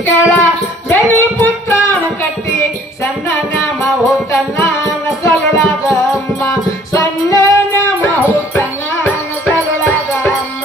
ಕೇಳ ಬೆನಿ ಪುತ್ರನ ಕಟ್ಟಿ ಸಣ್ಣ ನಾಮ ಹೋತನ್ನ ನಸಲೊಳಗ ಅಮ್ಮ ಸಣ್ಣ ನಾಮ ಹೋತನ್ನ ನಸಲೊಳಗ ಅಮ್ಮ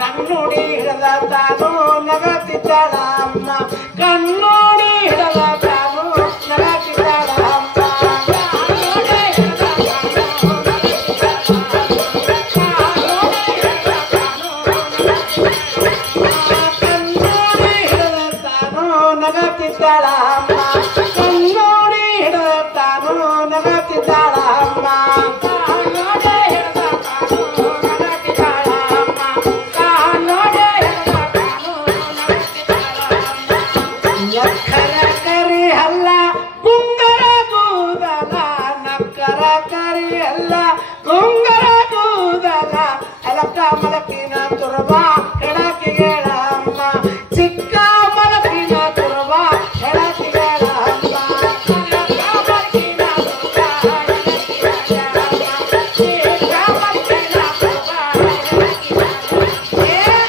ಕಣ್ಣುಡಿ ಹಿಡದ ತಾನು ನಗತಿದ್ದಾಳ ಅಮ್ಮ ಕಣ್ಣುಡಿ ಹಿಡದ ತಾನು ನಗತಿದ್ದಾಳ ಅಮ್ಮ ಕಣ್ಣುಡಿ ಹಿಡದ ತಾನು ನಗತಿದ್ದಾಳ ಅಮ್ಮ ಕಣ್ಣುಡಿ ಹಿಡದ ತಾನು ನಗತಿದ್ದಾಳ ಅಮ್ಮ ನಕ್ಕರ ಕರಿ ಅಲ್ಲ ಗುಂಗರ ಕೂದಲ ನಕ್ಕರ ಕರಿ ಅಲ್ಲ ಗುಂಗರ ಕೂದಲ ಅಲಕ್ಕ ಮಲಕಿನ ತುರ್ಬ ಹೆಳಕಿಗಳ ಅಮ್ಮ ಚಿಕ್ಕ ಮಲಕಿನ ತುರ್ಬ ಹೆಳಕಿಗಳ ಅಮ್ಮ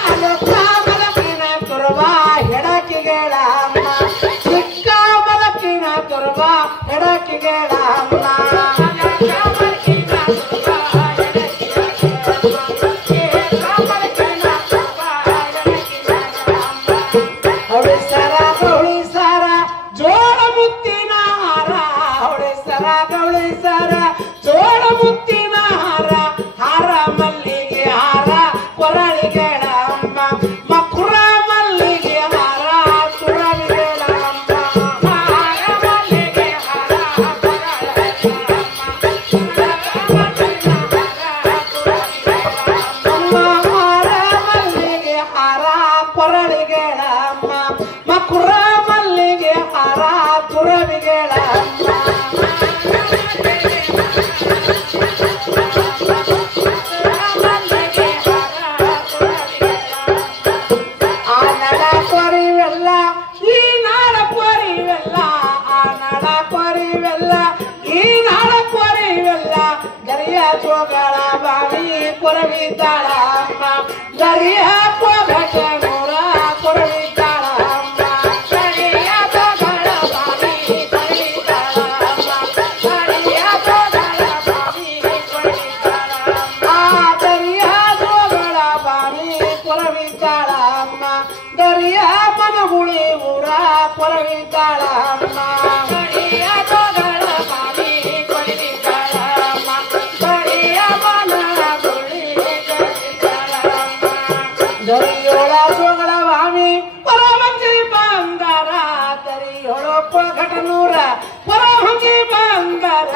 ಅಲಕ್ಕ ಮಲಕಿನ ತುರ್ಬ ಹೆಳಕಿಗಳ ಅಮ್ಮ ಚಿಕ್ಕ ಮಲಕಿನ ತುರ್ಬ ಹೆಡಕಿಗಳ ಅಮ್ಮ ಹೊಡೆಸರ ಗೌಳಿಸರ ಜೋಳ ಮುತ್ತಿನ ಹಾರ ಹೊಡೆಸರ ಗೌಳಿಸರ ಜೋಳ ಮುತ್ತಿನ ಹಾರ ಹಾರ ಮಲ್ಲಿಗೆ ಹಾರ ಕೊರಳಿಗಳ ಅಮ್ಮ ಮಕುರ ಮಲ್ಲಿಗೆ ಹಾರ ಕುರಳಿಗಳ ಅಮ್ಮ ಹಾರ ಮಲ್ಲಿಗೆ ಹಾರ ಕೊರಳಿಗಳ ಅಮ್ಮ ಮಕುರ ಮಲ್ಲಿಗೆ ಹಾರ ಕುರಳಿಗಳ ಅಮ್ಮ ಆ ನಡ ಕೊರಿವೆಲ್ಲ ಈ ನಾಡ ಕೊರಿವೆಲ್ಲ ಆ ನಡ ಕೊರಿವೆಲ್ಲ ಈ ನಾಡ ಕೊರಿವೆಲ್ಲ ಗರಿಯ ಜೋಗಳ ಬಾವಿ ಕೊರವಿದ್ದಾಳ ಅಮ್ಮ ಗರಿಯ ಕೊಗಟ ನೂರ ಕೊರವಿದ್ದಾಳ ಅಮ್ಮ ಗರಿಯ ಜೋಗಳ ಬಾವಿ ಕೊರವಿದ್ದಾಳ ಅಮ್ಮ ಗರಿಯ ಜೋಗಳ ಬಾವಿ ಕೊರವಿದ್ದಾಳ ಅಮ್ಮ ಗರಿಯ ಜೋಗಳ ಬಾವಿ ಕೊರವಿದ್ದಾಳ ಅಮ್ಮ ಗರಿಯ ಮನಗುಳಿ ಊರ ಕೊರವಿದ್ದಾಳ ಅಮ್ಮ ಗರಿಯ ಜೋಗಳ ಬಾವಿ ಕೊರವಿದ್ದಾಳ ಅಮ್ಮ ಗರಿಯ ಮನಗುಳಿ ಕೊರವಿದ್ದಾಳ ಅಮ್ಮ ದರಿಯೋಳ ಜೋಗಳ ಬಾವಿ ಪರಮಂಜಿ ಬಂದರ ದರಿಯೋಳ ಘಟನೂರ ಪರಮಂಜಿ ಬಂದರ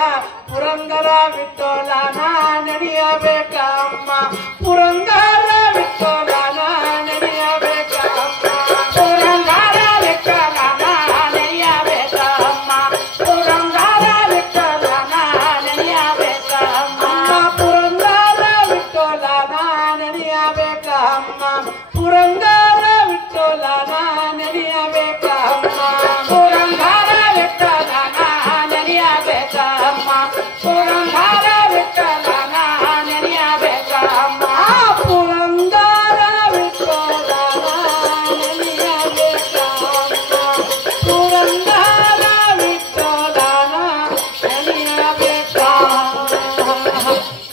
ಪುರಂದರ ವಿಠೋಲನ ನಡೆಯಬೇಕಮ್ಮ ಪುರಂದರ ವಿಠೋಲನ ನಡೆಯಬೇಕಮ್ಮ ಪುರಂದರ ವಿಠೋಲನ ನಡೆಯಬೇಕಮ್ಮ ಪುರಂದರ ವಿಠೋಲನ ನಡೆಯಬೇಕಮ್ಮ ಪುರಂದರ ವಿಠೋಲನ ನಡೆಯಬೇಕಮ್ಮ